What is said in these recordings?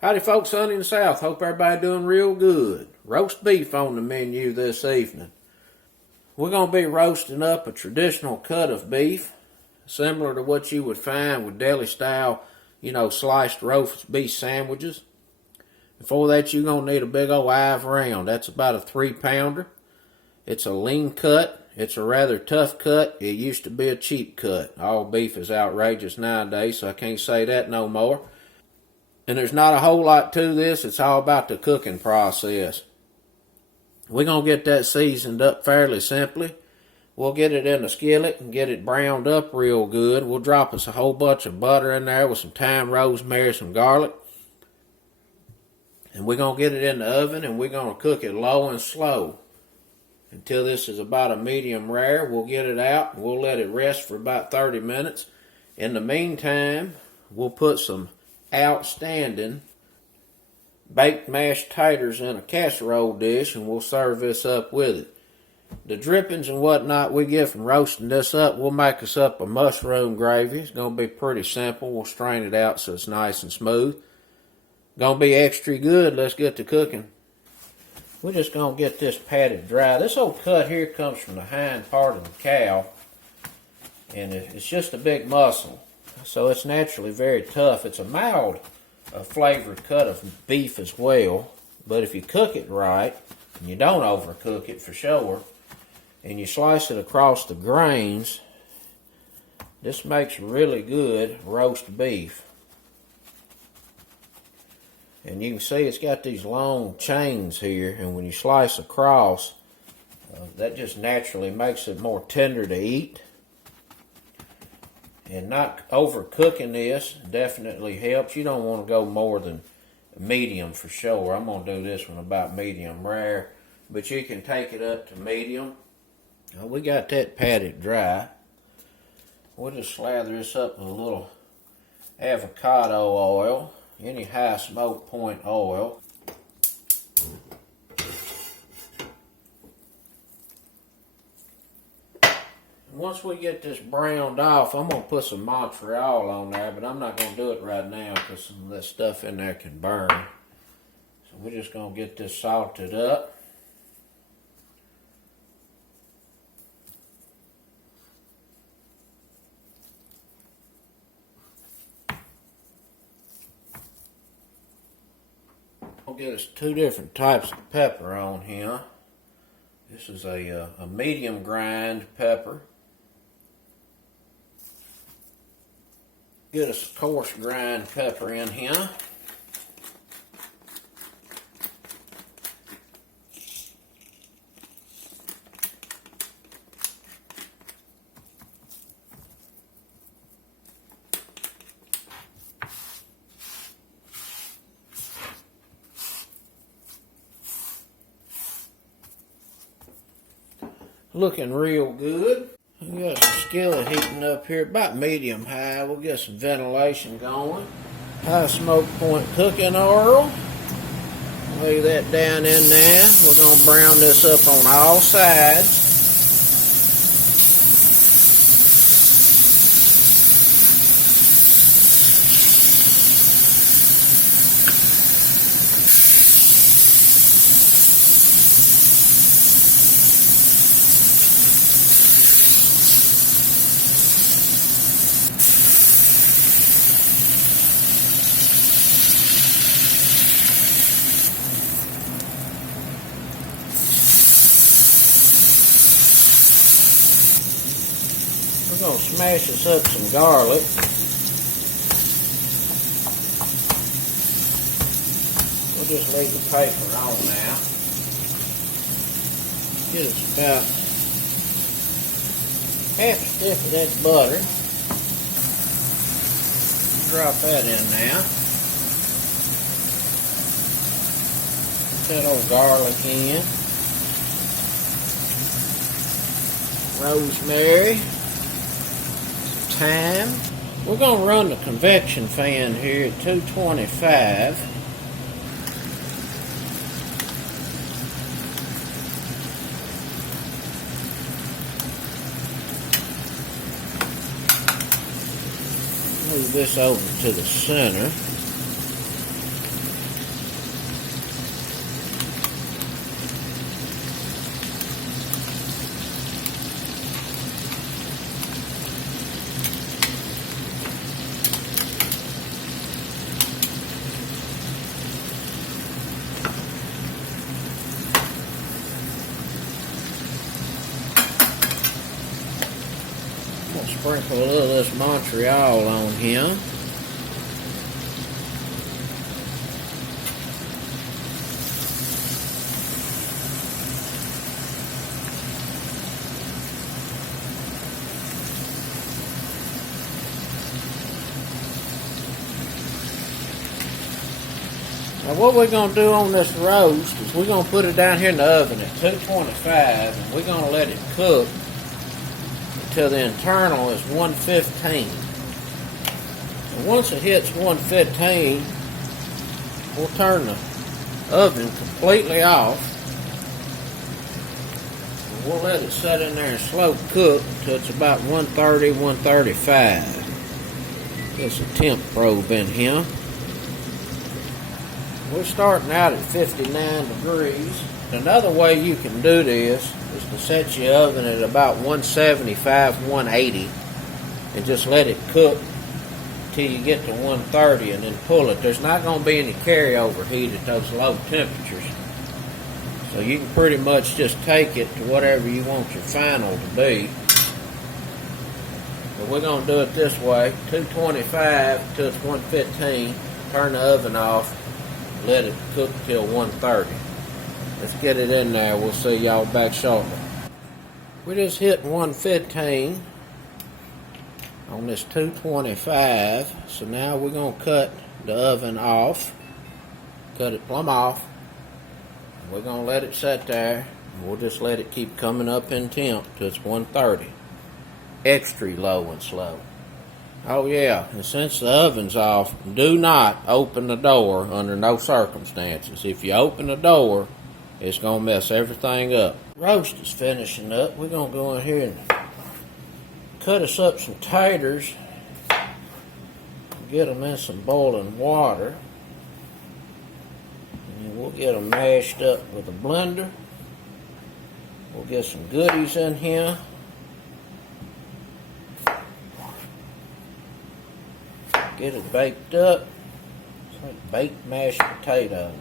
Howdy folks, sunny in the south. Hope everybody doing real good. Roast beef on the menu this evening. We're going to be roasting up a traditional cut of beef, similar to what you would find with deli style, sliced roast beef sandwiches. Before that, you're going to need a big old Ive round. That's about a 3-pounder. It's a lean cut. It's a rather tough cut. It used to be a cheap cut. All beef is outrageous nowadays, so I can't say that no more. And there's not a whole lot to this. It's all about the cooking process. We're going to get that seasoned up fairly simply. We'll get it in a skillet and get it browned up real good. We'll drop us a whole bunch of butter in there with some thyme, rosemary, some garlic. And we're going to get it in the oven and we're going to cook it low and slow until this is about a medium rare. We'll get it out and we'll let it rest for about 30 minutes. In the meantime, we'll put some outstanding baked mashed taters in a casserole dish and we'll serve this up with it. The drippings and whatnot we get from roasting this up, we'll make us up a mushroom gravy. It's going to be pretty simple. We'll strain it out so it's nice and smooth. Going to be extra good. Let's get to cooking. We're just going to get this patted dry. This old cut here comes from the hind part of the cow, and it's just a big muscle. So it's naturally very tough. It's a mild flavored cut of beef as well. But if you cook it right, and you don't overcook it for sure, and you slice it across the grains, this makes really good roast beef. And you can see it's got these long chains here, and when you slice across, that just naturally makes it more tender to eat. And not overcooking this definitely helps. You don't want to go more than medium for sure. I'm going to do this one about medium rare. But you can take it up to medium. Now, we got that patted dry. We'll just slather this up with a little avocado oil. Any high smoke point oil. Once we get this browned off, I'm going to put some Montreal on there, but I'm not going to do it right now because some of that stuff in there can burn. So we're just going to get this salted up. We'll get us 2 different types of pepper on here. This is a medium grind pepper. Get us a coarse grind pepper in here. Looking real good. We got some skillet heating up here, about medium high. We'll get some ventilation going. High smoke point cooking oil. Lay that down in there. We're going to brown this up on all sides. We're going to smash us up some garlic. We'll just leave the paper on now. Get us about half a stick of that butter. Drop that in now. Put that old garlic in. Rosemary. Thyme. We're going to run the convection fan here at 225. Move this over to the center. sprinkle a little of this Montreal on him. Now what we're going to do on this roast is we're going to put it down here in the oven at 225, and we're going to let it cook until the internal is 115. And once it hits 115, we'll turn the oven completely off. And we'll let it set in there and slow cook until it's about 130, 135. Get a temp probe in here. We're starting out at 59 degrees. Another way you can do this is to set your oven at about 175, 180 and just let it cook till you get to 130 and then pull it. There's not going to be any carryover heat at those low temperatures. So you can pretty much just take it to whatever you want your final to be. But we're going to do it this way, 225 till it's 115, turn the oven off, let it cook till 130. Let's get it in there. We'll see y'all back shortly. We just hit 115 on this 225. So now we're going to cut the oven off. Cut it plumb off. We're going to let it sit there. And we'll just let it keep coming up in temp till it's 130. Extra low and slow. Oh yeah, and since the oven's off, do not open the door under no circumstances. If you open the door, it's going to mess everything up. Roast is finishing up. We're going to go in here and cut us up some taters. Get them in some boiling water. And then we'll get them mashed up with a blender. We'll get some goodies in here. Get it baked up. It's like baked mashed potatoes.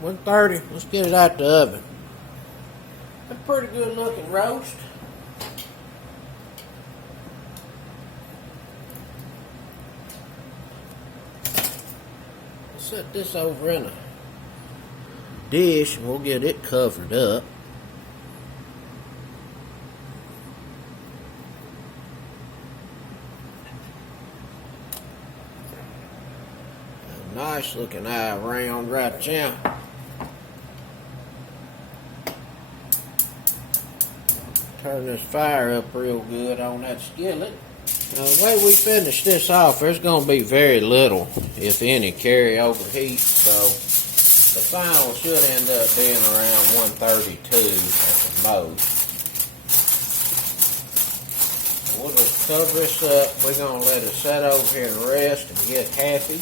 130, let's get it out the oven. A pretty good looking roast. Let's set this over in a dish and we'll get it covered up. Nice looking eye round right now. Turn this fire up real good on that skillet. Now the way we finish this off, there's going to be very little, if any, carryover heat. So the final should end up being around 132 at the most. We'll just cover this up. We're going to let it set over here and rest and get happy.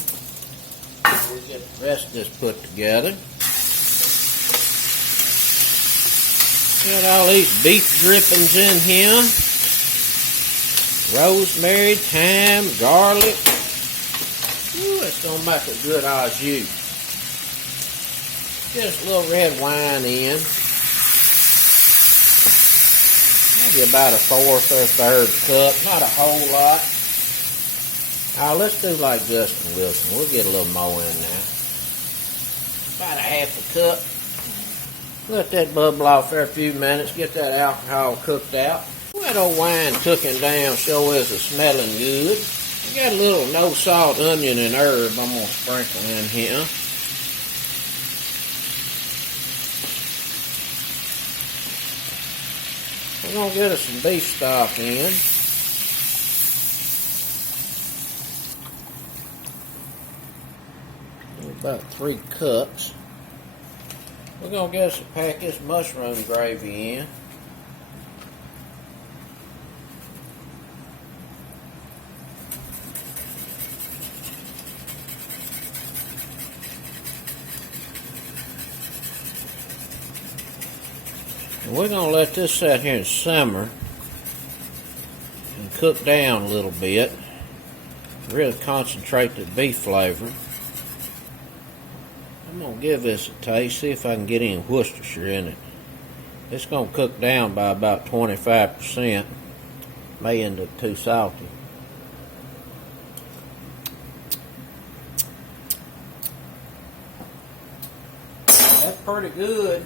We'll get the rest of this put together. Got all these beef drippings in here. Rosemary, thyme, garlic. Ooh, it's going to make a good au jus. Just a little red wine in. Maybe about a fourth or a third cup. Not a whole lot. Let's do like Justin Wilson. We'll get a little more in there. About a half a cup. Let that bubble off for a few minutes. Get that alcohol cooked out. That old wine cooking down sure is smelling good. I got a little no salt onion and herb I'm going to sprinkle in here. We're going to get us some beef stock in. About 3 cups. We're going to get us a pack of this mushroom gravy in. And we're going to let this sit here and simmer and cook down a little bit. Really concentrate the beef flavor. I'm going to give this a taste, see if I can get any Worcestershire in it. It's going to cook down by about 25%. May end up too salty. That's pretty good.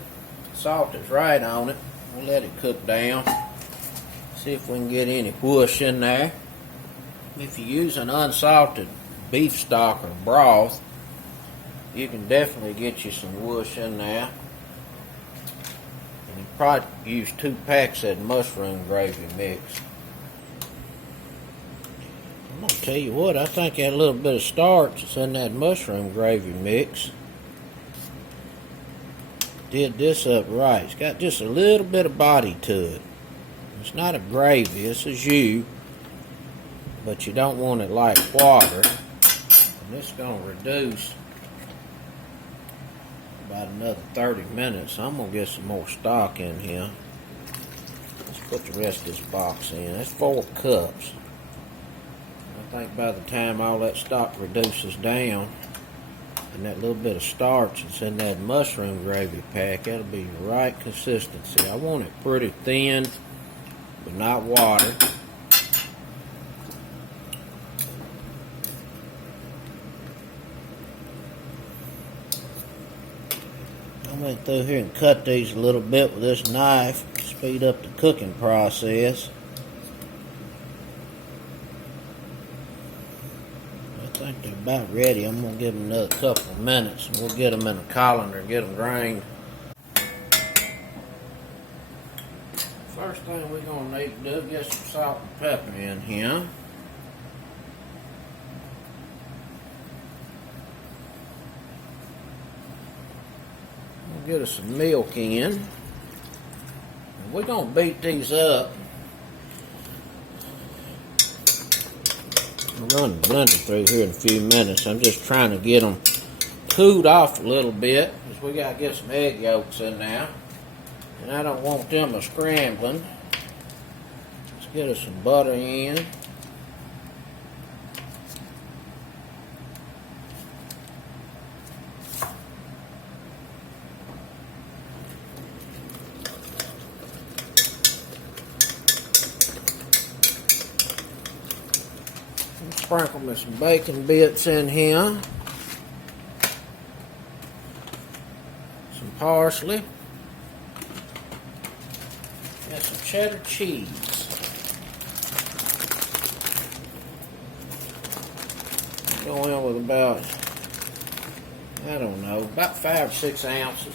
Salt is right on it. We'll let it cook down. See if we can get any whoosh in there. If you use an unsalted beef stock or broth, you can definitely get you some whoosh in there. And you probably use 2 packs of that mushroom gravy mix. I'm gonna tell you what, I think that little bit of starch that's in that mushroom gravy mix did this up right. It's got just a little bit of body to it. It's not a gravy, it's a jus, but you don't want it like water. And this is going to reduce about another 30 minutes. So I'm going to get some more stock in here. Let's put the rest of this box in. That's 4 cups. I think by the time all that stock reduces down, and that little bit of starch that's in that mushroom gravy pack, that'll be the right consistency. I want it pretty thin, but not water. I went through here and cut these a little bit with this knife to speed up the cooking process. I think they're about ready. I'm going to give them another couple of minutes and we'll get them in a colander and get them drained. First thing we're going to need to do is get some salt and pepper in here. We'll get us some milk in. And we're going to beat these up. I'll run the blender through here in a few minutes. I'm just trying to get them cooled off a little bit because we got to get some egg yolks in there. And I don't want them a scrambling. Let's get us some butter in. And sprinkle me some bacon bits in here. Some parsley. And some cheddar cheese. Go in with about, I don't know, about 5 or 6 ounces.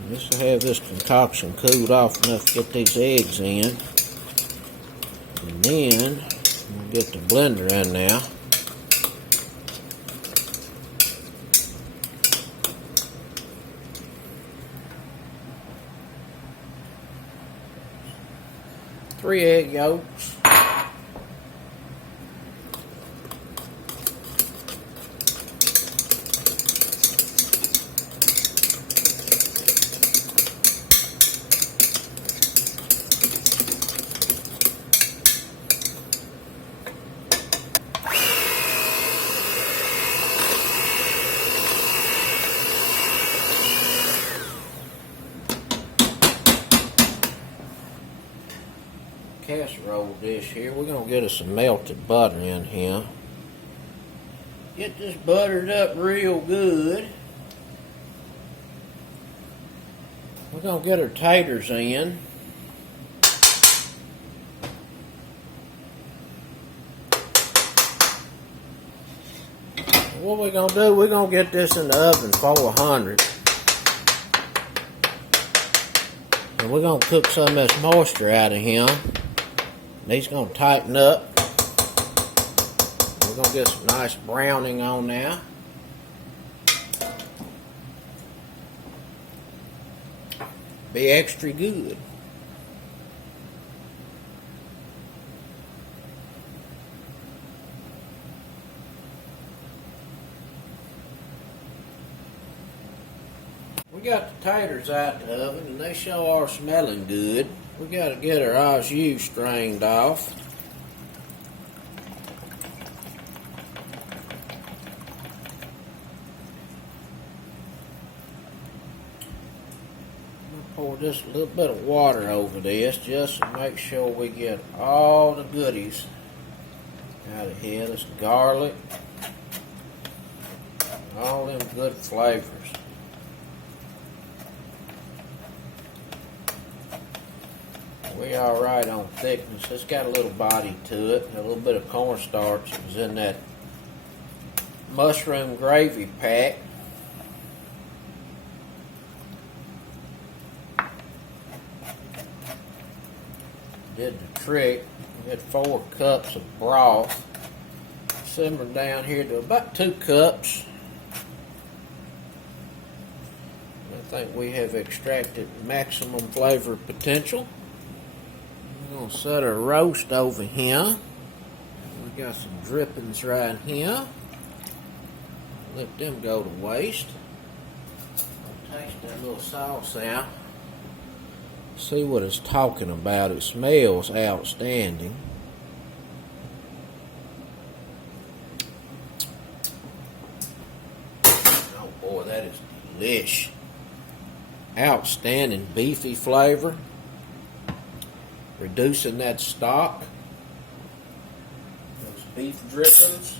And this will have this concoction cooled off enough to get these eggs in. And then we'll get the blender in now. Three egg yolks. Casserole dish here. We're going to get us some melted butter in here. Get this buttered up real good. We're going to get our taters in. What we're going to do, we're going to get this in the oven 400. And we're going to cook some of this moisture out of him. These going to tighten up. We're going to get some nice browning on now. Be extra good. We got the taters out the oven and they sure are smelling good. We got to get our au jus strained off. pour just a little bit of water over this just to make sure we get all the goodies out of here. This garlic, all them good flavors. We all right on thickness. It's got a little body to it, a little bit of cornstarch that was in that mushroom gravy pack. Did the trick. We had 4 cups of broth. Simmered down here to about 2 cups. I think we have extracted maximum flavor potential. We're going to set our roast over here. We got some drippings right here. Let them go to waste. I'll taste that little sauce out. See what it's talking about. It smells outstanding. Oh boy, that is delish. Outstanding beefy flavor. Reducing that stock. Those beef drippings.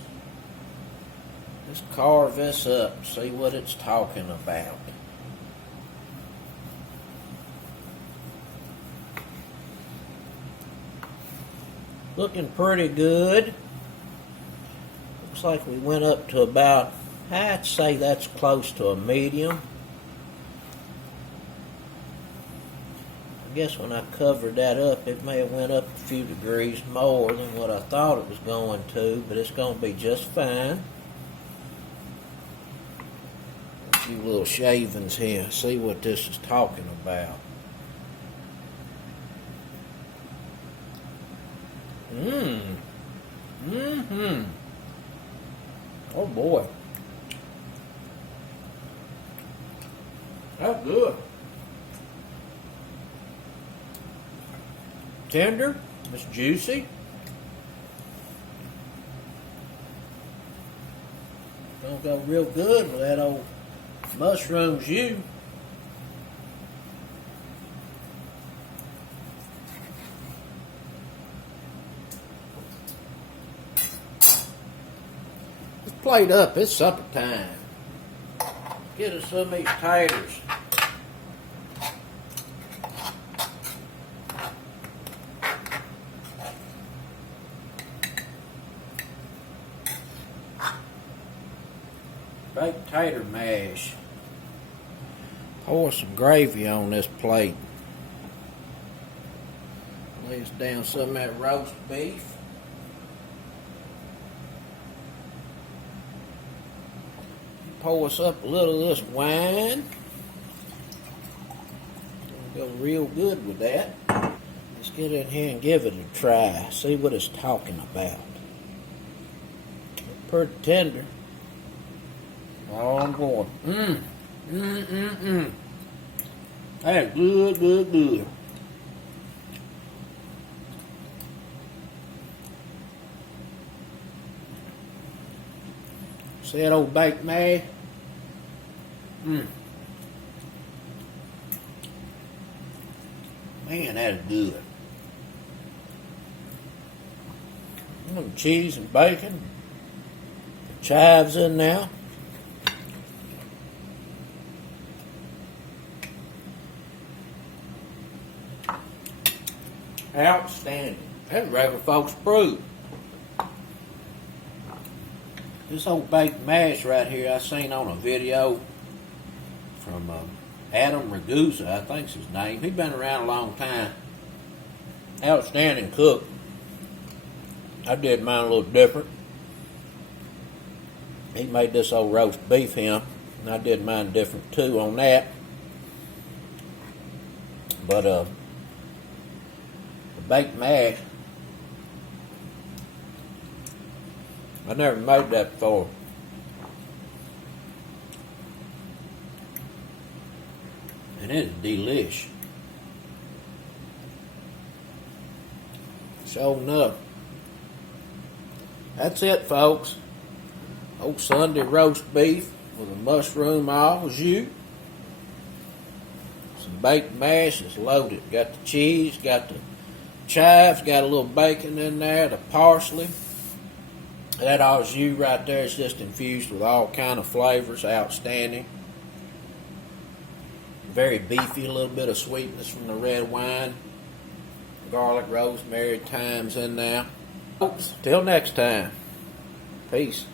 Let's carve this up. See what it's talking about. Looking pretty good. Looks like we went up to about, I'd say that's close to a medium. I guess when I covered that up, it may have went up a few degrees more than what I thought it was going to, but it's going to be just fine. A few little shavings here. See what this is talking about. Oh boy. That's good. Tender. It's juicy. Gonna go real good with that old mushroom jus. Plate up, it's supper time. Get us some of these taters. Baked tater mash. Pour some gravy on this plate. Lay us down some of that roast beef. Pour us up a little of this wine. Go real good with that. Let's get in here and give it a try. See what it's talking about. Pretty tender. Oh, I'm going. That's good, good, good. See that old baked mash? Man, that is good. Cheese and bacon. The chives in now. Outstanding. That's regular folks approved. This old baked mash right here I seen on a video from Adam Ragusa, I think's his name. He's been around a long time. Outstanding cook. I did mine a little different. He made this old roast beef him, and I did mine different too on that. But the baked mash, I never made that before. And it is delish. Sure enough. That's it, folks. Old Sunday roast beef with a mushroom au jus. Some baked mash is loaded. Got the cheese, got the chives, got a little bacon in there, the parsley. That au jus right there is just infused with all kind of flavors, outstanding. Very beefy, a little bit of sweetness from the red wine. Garlic, rosemary, thyme's in there. Till next time. Peace.